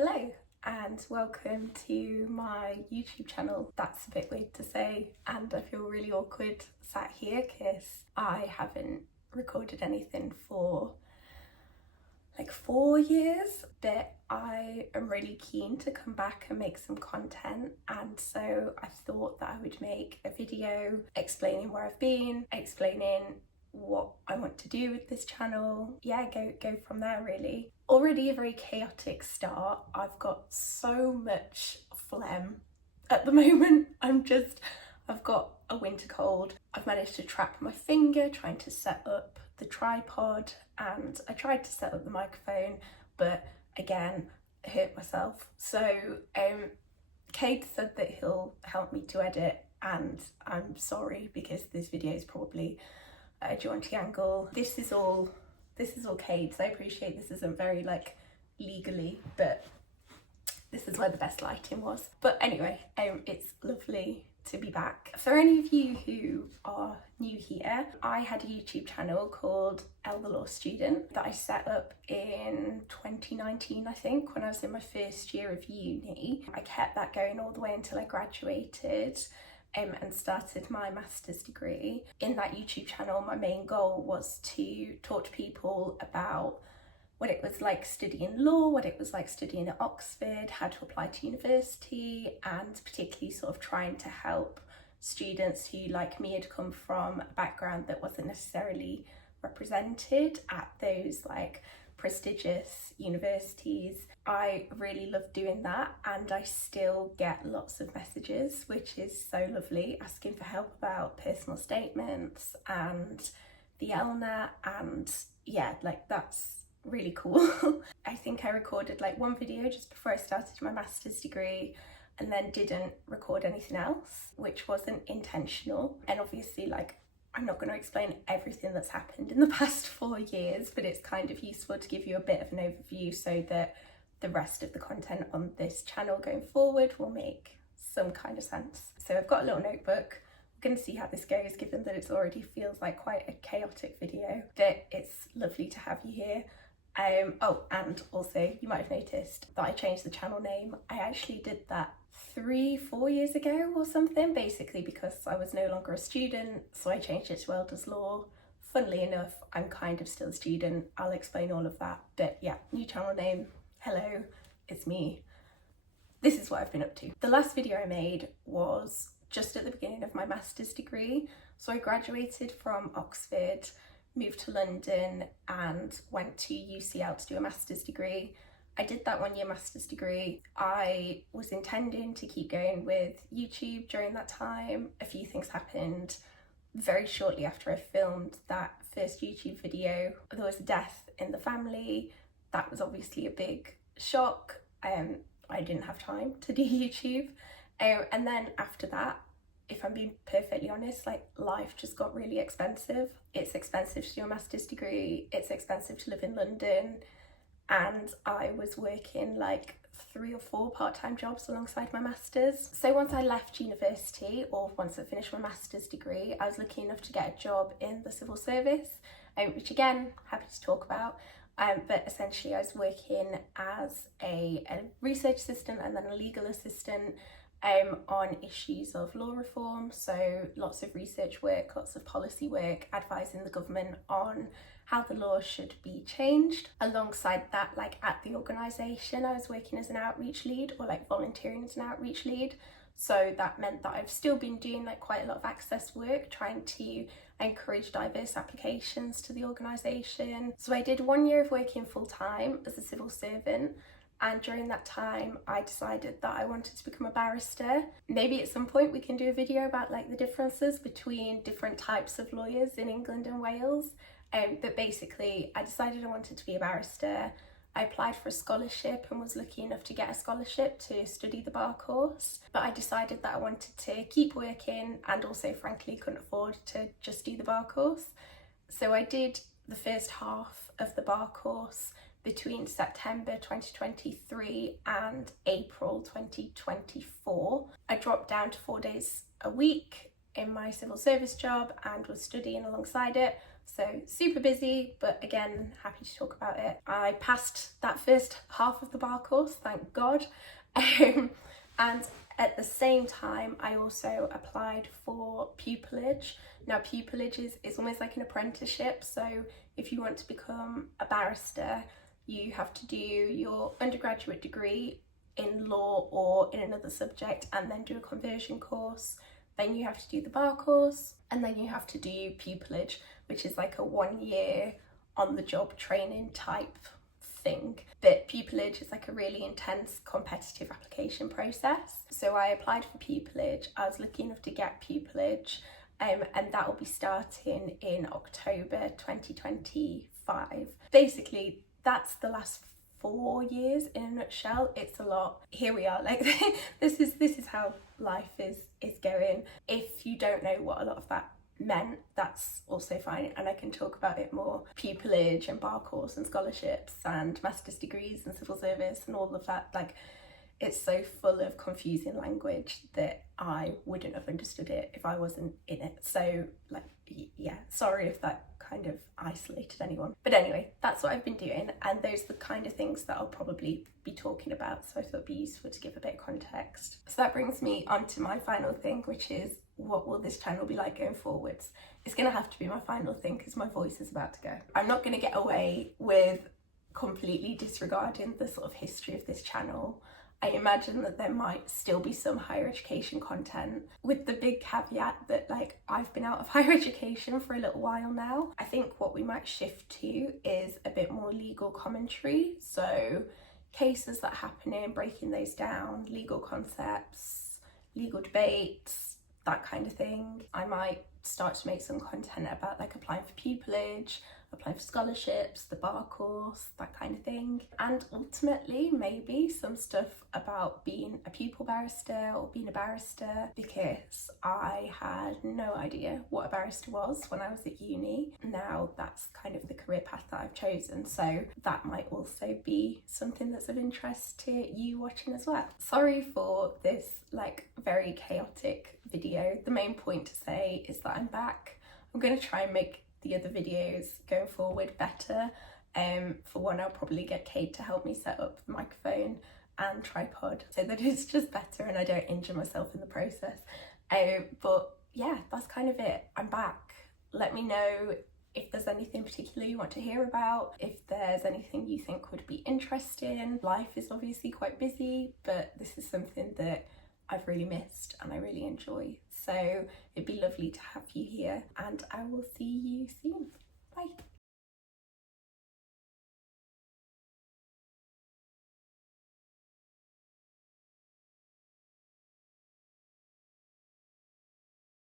Hello and welcome to my YouTube channel. That's a bit weird to say and I feel really awkward sat here because I haven't recorded anything for like 4 years, but I am really keen to come back and make some content, and so I thought that I would make a video explaining where I've been, explaining what I want to do with this channel. Yeah, go from there really. Already a very chaotic start. I've got so much phlegm at the moment. I've got a winter cold. I've managed to trap my finger trying to set up the tripod, and I tried to set up the microphone, but again, I hurt myself. So Cade said that he'll help me to edit, and I'm sorry because this video is probably at a jaunty angle. This is all Cade's. I appreciate this isn't very like legally, but this is where the best lighting was. But anyway, it's lovely to be back. For any of you who are new here, I had a YouTube channel called Elle the Law Student that I set up in 2019, I think, when I was in my first year of uni. I kept that going all the way until I graduated and started my master's degree. In that YouTube channel, my main goal was to talk to people about what it was like studying law, what it was like studying at Oxford, how to apply to university, and particularly sort of trying to help students who, like me, had come from a background that wasn't necessarily represented at those like prestigious universities. I really love doing that, and I still get lots of messages, which is so lovely, asking for help about personal statements and the LNAT, and yeah, like that's really cool. I think I recorded like one video just before I started my master's degree and then didn't record anything else, which wasn't intentional. And obviously, like, I'm not going to explain everything that's happened in the past 4 years, but it's kind of useful to give you a bit of an overview so that the rest of the content on this channel going forward will make some kind of sense. So I've got a little notebook. We're going to see how this goes, given that it already feels like quite a chaotic video, but it's lovely to have you here. Oh, and also you might have noticed that I changed the channel name. I actually did that 3-4 years ago or something, basically because I was no longer a student, so I changed it to Elders Law. Funnily enough, I'm kind of still a student. I'll explain all of that, but yeah, new channel name. Hello, it's me. This is what I've been up to. The last video I made was just at the beginning of my master's degree. So I graduated from Oxford, moved to London and went to UCL to do a master's degree. I did that 1 year master's degree. I was intending to keep going with YouTube during that time. A few things happened. Very shortly after I filmed that first YouTube video, there was a death in the family. That was obviously a big shock. I didn't have time to do YouTube. And then after that, if I'm being perfectly honest, like life just got really expensive. It's expensive to do a master's degree, it's expensive to live in London, and I was working like 3 or 4 part-time jobs alongside my master's. So once I left university, or once I finished my master's degree, I was lucky enough to get a job in the civil service, which again, happy to talk about. But essentially I was working as a research assistant and then a legal assistant on issues of law reform, so lots of research work, lots of policy work, advising the government on how the law should be changed. Alongside that, like at the organisation, I was working as an outreach lead, or like volunteering as an outreach lead. So that meant that I've still been doing like quite a lot of access work, trying to encourage diverse applications to the organisation. So I did 1 year of working full time as a civil servant, and during that time I decided that I wanted to become a barrister. Maybe at some point we can do a video about like the differences between different types of lawyers in England and Wales, but basically I decided I wanted to be a barrister. I applied for a scholarship and was lucky enough to get a scholarship to study the bar course, but I decided that I wanted to keep working and also frankly couldn't afford to just do the bar course. So I did the first half of the bar course between September 2023 and April 2024. I dropped down to 4 days a week in my civil service job and was studying alongside it. So super busy, but again, happy to talk about it. I passed that first half of the bar course, thank God. And at the same time, I also applied for pupillage. Now pupillage is almost like an apprenticeship. So if you want to become a barrister, you have to do your undergraduate degree in law or in another subject and then do a conversion course. Then you have to do the bar course, and then you have to do pupillage, which is like a 1 year on the job training type thing. But pupillage is like a really intense competitive application process. So I applied for pupillage. I was lucky enough to get pupillage, and that will be starting in October 2025. Basically, that's the last 4 years in a nutshell. It's a lot. Here we are, like this is how life is going. If you don't know what a lot of that meant, that's also fine, and I can talk about it more. Pupillage and bar course and scholarships and master's degrees and civil service and all of that, like it's so full of confusing language that I wouldn't have understood it if I wasn't in it. So like, yeah, sorry if that kind of isolated anyone. But anyway, that's what I've been doing, and those are the kind of things that I'll probably be talking about, so I thought it'd be useful to give a bit of context. So that brings me on to my final thing, which is, what will this channel be like going forwards? It's gonna have to be my final thing because my voice is about to go. I'm not gonna get away with completely disregarding the sort of history of this channel. I imagine that there might still be some higher education content, with the big caveat that like I've been out of higher education for a little while now. I think what we might shift to is a bit more legal commentary, so cases that happen in, breaking those down, legal concepts, legal debates, that kind of thing. I might start to make some content about like applying for pupillage, applying for scholarships, the bar course, that kind of thing. And ultimately maybe some stuff about being a pupil barrister or being a barrister, because I had no idea what a barrister was when I was at uni. Now that's kind of the career path that I've chosen, so that might also be something that's of interest to you watching as well. Sorry for this like very chaotic video. The main point to say is that I'm back. I'm going to try and make the other videos going forward better. For one, I'll probably get Kate to help me set up the microphone and tripod so that it's just better and I don't injure myself in the process. But yeah, that's kind of it. I'm back. Let me know if there's anything particular you want to hear about, if there's anything you think would be interesting. Life is obviously quite busy, but this is something that I've really missed and I really enjoy. So it'd be lovely to have you here, and I will see you soon. Bye.